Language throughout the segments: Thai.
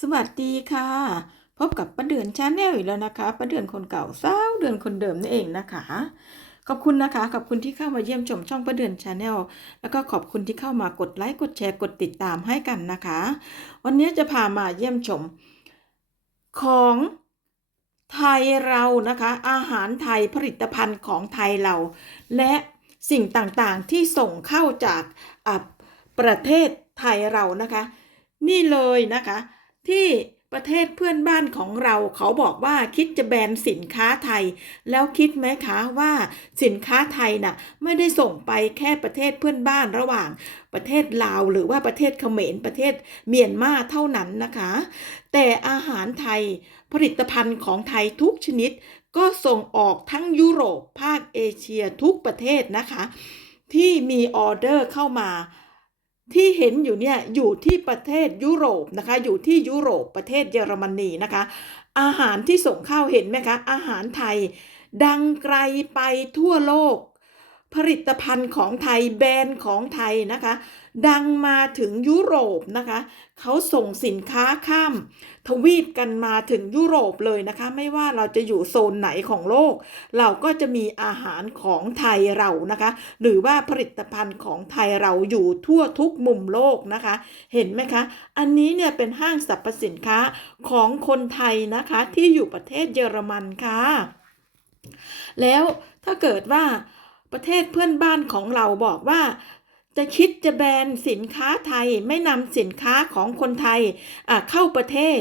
สวัสดีค่ะ พบกับป้าเดือนชาแนลอีกแล้วนะคะป้าเดือนคนเก่าสาวเดือนคนเดิมนี่เองนะคะ ขอบคุณนะคะ ขอบคุณที่เข้ามาเยี่ยมชมช่องป้าเดือนชาแนลแล้วก็ขอบคุณที่เข้ามากดไลค์กดแชร์กดติดตามให้กันนะคะ วันนี้จะพามาเยี่ยมชม ของไทยเรานะคะ อาหารไทยผลิตภัณฑ์ของไทยเรา และสิ่งต่างๆที่ส่งเข้าจากประเทศไทยเรานะคะ นี่เลยนะคะ ที่ประเทศเพื่อนบ้านของเราเขาบอกว่าคิดจะแบนสินค้าไทย แล้วคิดไหมคะว่าสินค้าไทยน่ะไม่ได้ส่งไปแค่ประเทศเพื่อนบ้านระหว่างประเทศลาวหรือว่าประเทศเขมรประเทศเมียนมาเท่านั้นนะคะ แต่อาหารไทยผลิตภัณฑ์ของไทยทุกชนิด ก็ส่งออกทั้งยุโรปภาคเอเชียทุกประเทศนะคะ ที่มีออเดอร์เข้ามา ที่เห็นอยู่เนี่ยอยู่ที่ประเทศยุโรปนะคะ อยู่ที่ยุโรปประเทศเยอรมนีนะคะ อาหารที่ส่งเข้าเห็นไหมคะอาหารไทย ดังไกลไปทั่วโลก ผลิตภัณฑ์ของไทยแบรนด์ของไทยนะคะ ดังมาถึงยุโรปนะคะเขาส่งสินค้าข้าม ทวีปกันมาถึงยุโรปเลยนะคะ ไม่ว่าเราจะอยู่โซนไหนของโลก เราก็จะมีอาหารของไทยเรานะคะ หรือว่าผลิตภัณฑ์ของไทยเราอยู่ทั่วทุกมุมโลกนะคะ เห็นไหมคะ อันนี้เนี่ยเป็นห้างสรรพสินค้าของคนไทยนะคะที่อยู่ประเทศเยอรมันค่ะ แล้วถ้าเกิดว่า ประเทศเพื่อนบ้านของเราบอกว่า จะคิดจะแบนสินค้าไทยไม่นำสินค้าของคนไทยเข้าประเทศ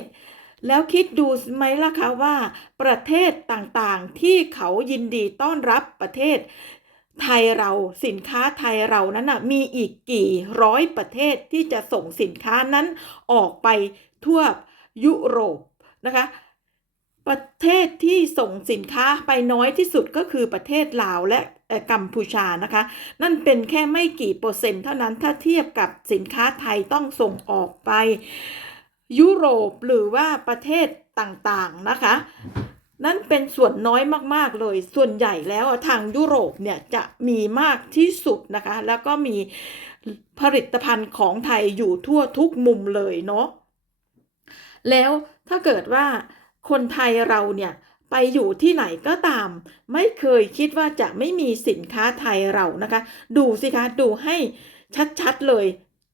แล้วคิดดูไหมล่ะคะว่า ประเทศต่างๆที่เขายินดีต้อนรับประเทศไทยเราสินค้าไทยเรานั้นนะมีอีกกี่ร้อยประเทศที่จะส่งสินค้านั้นออกไปทั่วยุโรปนะคะ ประเทศที่ส่งสินค้าไปน้อยที่สุดก็คือประเทศลาวและกัมพูชานะคะ นั่นเป็นแค่ไม่กี่เปอร์เซ็นต์เท่านั้นถ้าเทียบกับสินค้าไทยต้องส่งออกไป ยุโรปหรือว่าประเทศต่างๆนะคะ นั่นเป็นส่วนน้อยมากๆเลย ส่วนใหญ่แล้วทางยุโรปเนี่ยจะมีมากที่สุดนะคะ แล้วก็มีผลิตภัณฑ์ของไทยอยู่ทั่วทุกมุมเลยเนาะแล้วถ้าเกิดว่า คนไทยเราเนี่ยไปอยู่ที่ไหนก็ตาม ไม่เคยคิดว่าจะไม่มีสินค้าไทยเรานะคะ ดูสิคะดูให้ชัดๆเลย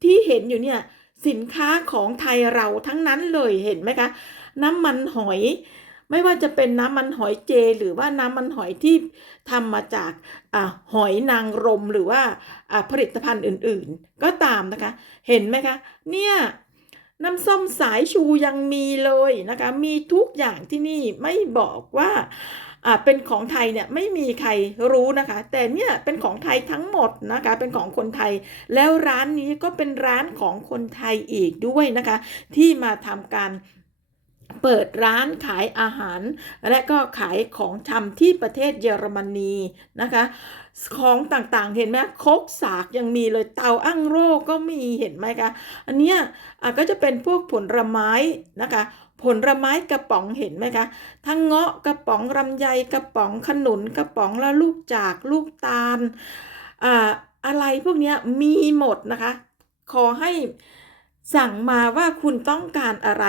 ที่เห็นอยู่เนี่ยสินค้าของไทยเราทั้งนั้นเลยเห็นไหมคะ น้ำมันหอย ไม่ว่าจะเป็นน้ำมันหอยเจ หรือว่าน้ำมันหอยที่ทำมาจากอหอยนางรมหรือว่าผลิตภัณฑ์อื่นๆ ก็ตามนะคะ เห็นไหมคะ เนี่ย น้ำส้มสายชูยังมีเลยนะคะ มีทุกอย่างที่นี่ไม่บอกว่าอ่าเป็นของไทยเนี่ยไม่มีใครรู้นะคะ แต่เนี่ยเป็นของไทยทั้งหมดนะคะ เป็นของคนไทย แล้วร้านนี้ก็เป็นร้านของคนไทยอีกด้วยนะคะ ที่มาทำการ เปิดร้านขายอาหาร และก็ขายของชำที่ประเทศเยอรมนีนะคะของต่างๆ เห็นไหมครกสากยังมีเลยเตาอั้งโร่ก็มีเห็นไหมคะอันเนี้ยก็จะเป็นพวกผลไม้นะคะผลไม้กระป๋องเห็นไหมคะ ทั้งเงาะกระป๋องลำไยกระป๋องขนุนกระป๋องแล้วลูกจากลูกตาล อ่าอะไรพวกนี้มีหมดนะคะ ขอให้ สั่งมาว่าคุณต้องการอะไร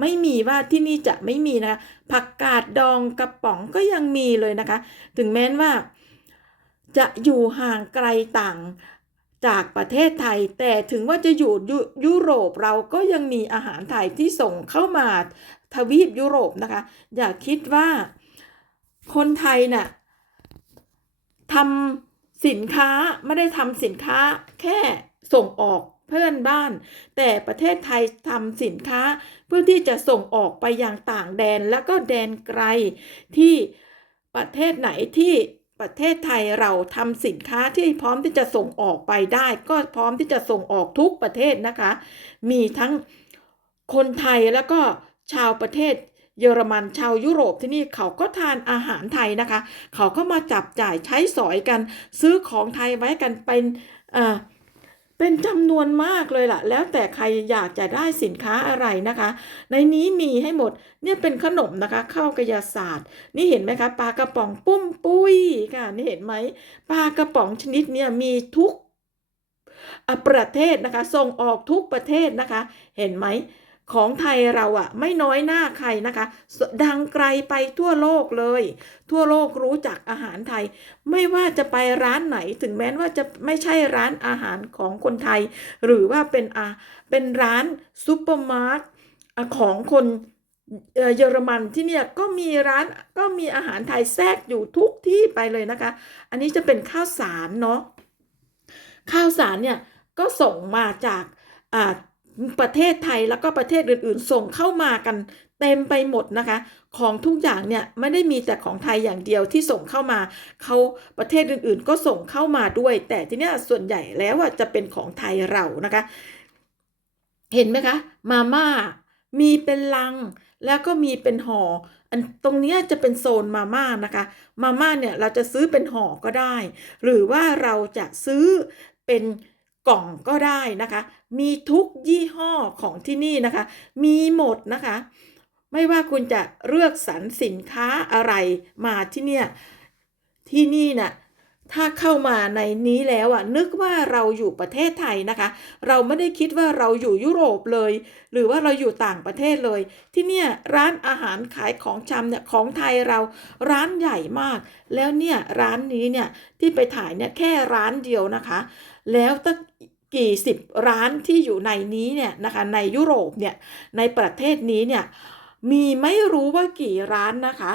ไม่มีว่าที่นี่จะไม่มีนะคะผักกาดดองกระป๋องก็ยังมีเลยนะคะ ถึงแม้ว่า จะอยู่ห่างไกลต่างจากประเทศไทย แต่ถึงว่าจะอยู่ยุยุโรปเราก็ยังมีอาหารไทยที่ส่งเข้ามาทวีปยุโรปนะคะ อย่าคิดว่าคนไทยน่ะทำสินค้าไม่ได้ทำสินค้าแค่ส่งออก เพื่อนบ้าน แต่ประเทศไทยทำสินค้า เพื่อที่จะส่งออกไปยังต่างแดนแล้วก็แดนไกล ที่ประเทศไหนที่ประเทศไทยเราทำสินค้าที่พร้อมที่จะส่งออกไปได้ ก็พร้อมที่จะส่งออกทุกประเทศนะคะ มีทั้งคนไทยแล้วก็ชาวประเทศเยอรมันชาวยุโรปที่นี่เขาก็ทานอาหารไทยนะคะ เขาก็มาจับจ่ายใช้สอยกัน ซื้อของไทยไว้กันเป็นอ่อ เป็นจำนวนมากเลยล่ะ แล้วแต่ใครอยากจะได้สินค้าอะไรนะคะ ในนี้มีให้หมดเนี่ยเป็นขนมนะคะข้าวกระยาศาสตร์ นี่เห็นไหมคะปลากระป๋องปุ้มปุ้ยค่ะนี่เห็นไหมปลากระป๋องชนิดเนี่ยมีทุกประเทศนะคะส่งออกทุกประเทศนะคะ เห็นไหม ของไทยเราอะไม่น้อยหน้าใครนะคะ ดังไกลไปทั่วโลกเลย ทั่วโลกรู้จักอาหารไทย ไม่ว่าจะไปร้านไหนถึงแม้ว่าจะไม่ใช่ร้านอาหารของคนไทย หรือว่าเป็นอาเป็นร้านซูเปอร์มาร์ทของคนเอ่อเยอรมันที่เนี่ยก็มีร้านก็มีอาหารไทยแทรกอยู่ทุกที่ไปเลยนะคะ อันนี้จะเป็นข้าวสารเนาะข้าวสารเนี่ยก็ส่งมาจากอ่า ประเทศไทยแล้วก็ประเทศอื่นๆ ส่งเข้ามากันเต็มไปหมดนะคะ ของทุกอย่างเนี่ยไม่ได้มีแต่ของไทยอย่างเดียวที่ส่งเข้ามาเขาประเทศอื่นๆ ก็ส่งเข้ามาด้วย แต่ทีเนี้ยส่วนใหญ่แล้วอะจะเป็นของไทยเรานะคะ เห็นไหมคะ มาม่ามีเป็นลังแล้วก็มีเป็นห่ออันตรงเนี้ยจะเป็นโซนมาม่านะคะ มาม่าเนี่ยเราจะซื้อเป็นห่อก็ได้ หรือว่าเราจะซื้อเป็น กล่องก็ได้นะคะ มีทุกยี่ห้อของที่นี่นะคะ มีหมดนะคะ ไม่ว่าคุณจะเลือกสรรสินค้าอะไรมาที่เนี่ยที่นี่น่ะ ถ้าเข้ามาในนี้แล้วอะนึกว่าเราอยู่ประเทศไทยนะคะ เราไม่ได้คิดว่าเราอยู่ยุโรปเลย หรือว่าเราอยู่ต่างประเทศเลย ที่เนี่ยร้านอาหารขายของชำเนี่ยของไทยเราร้านใหญ่มาก แล้วเนี่ยร้านนี้เนี่ยที่ไปถ่ายเนี่ยแค่ร้านเดียวนะคะ แล้วตั้งกี่สิบร้านที่อยู่ในนี้เนี่ยนะคะในยุโรปเนี่ยในประเทศนี้เนี่ยมีไม่รู้ว่ากี่ร้านนะคะ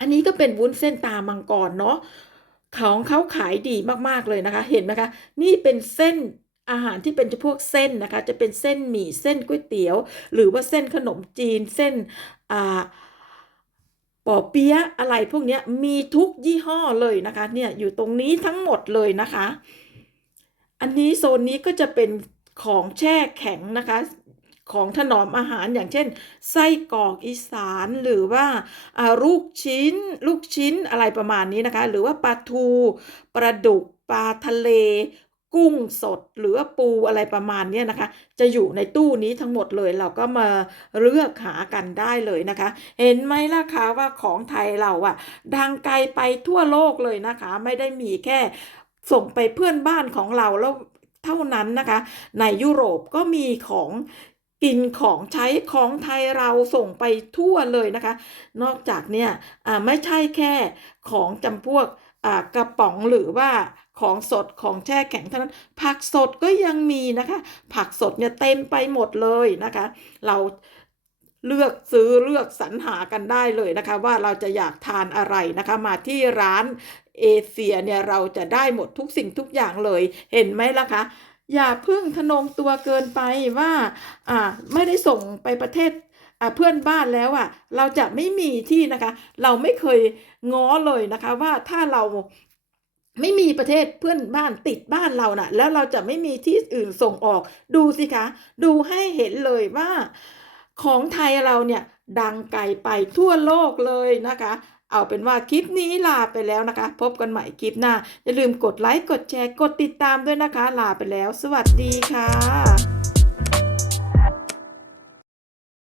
อันนี้ก็เป็นวุ้นเส้นตามังกรเนาะ ของเขาขายดีมากๆเลยนะคะ เห็นไหมคะ นี่เป็นเส้นอาหารที่เป็นพวกเส้นนะคะ จะเป็นเส้นหมี่เส้นก๋วยเตี๋ยว หรือว่าเส้นขนมจีนเส้นอ่าปอเปี๊ยะอะไรพวกนี้มีทุกยี่ห้อเลยนะคะ เนี่ยอยู่ตรงนี้ทั้งหมดเลยนะคะ อันนี้โซนนี้ก็จะเป็นของแช่แข็งนะคะ ของถนอมอาหารอย่างเช่น ไส้กรอกอีสานหรือว่าลูกชิ้น ลูกชิ้นอะไรประมาณนี้นะคะ หรือว่าปลาทูปลาดุกปลาทะเล กุ้งสดหรือว่าปูอะไรประมาณนี้นะคะ จะอยู่ในตู้นี้ทั้งหมดเลยเราก็มาเลือกหากันได้เลยนะคะ เห็นไหมล่ะคะว่าของไทยเราอะดังไกลไปทั่วโลกเลยนะคะ ไม่ได้มีแค่ส่งไปเพื่อนบ้านของเราแล้วเท่านั้นนะคะ ในยุโรปก็มีของ กินของใช้ของไทยเราส่งไปทั่วเลยนะคะ นอกจากเนี่ยไม่ใช่แค่ของจำพวกกระป๋องหรือว่าของสดของแช่แข็งเท่านั้น ผักสดก็ยังมีนะคะ ผักสดเนี่ยเต็มไปหมดเลยนะคะ เราเลือกซื้อเลือกสรรหากันได้เลยนะคะ ว่าเราจะอยากทานอะไรนะคะ มาที่ร้านเอเชียเนี่ยเราจะได้หมดทุกสิ่งทุกอย่างเลยเห็นไหมล่ะคะ อย่าพิ่งทะนงตัวเกินไปว่าอ่าไม่ได้ส่งไปประเทศอ่าเพื่อนบ้านแล้วอะเราจะไม่มีที่นะคะ เราไม่เคยง้อเลยนะคะว่าถ้าเราไม่มีประเทศเพื่อนบ้านติดบ้านเราน่ะ แล้วเราจะไม่มีที่อื่นส่งออก ดูสิคะ ดูให้เห็นเลยว่า ของไทยเราเนี่ยดังไกลไปทั่วโลกเลยนะคะ เอาเป็นว่าคลิปนี้ลาไปแล้วนะคะ พบกันใหม่คลิปหน้า อย่าลืมกดไลค์ กดแชร์ กดติดตามด้วยนะคะ ลาไปแล้ว สวัสดีค่ะ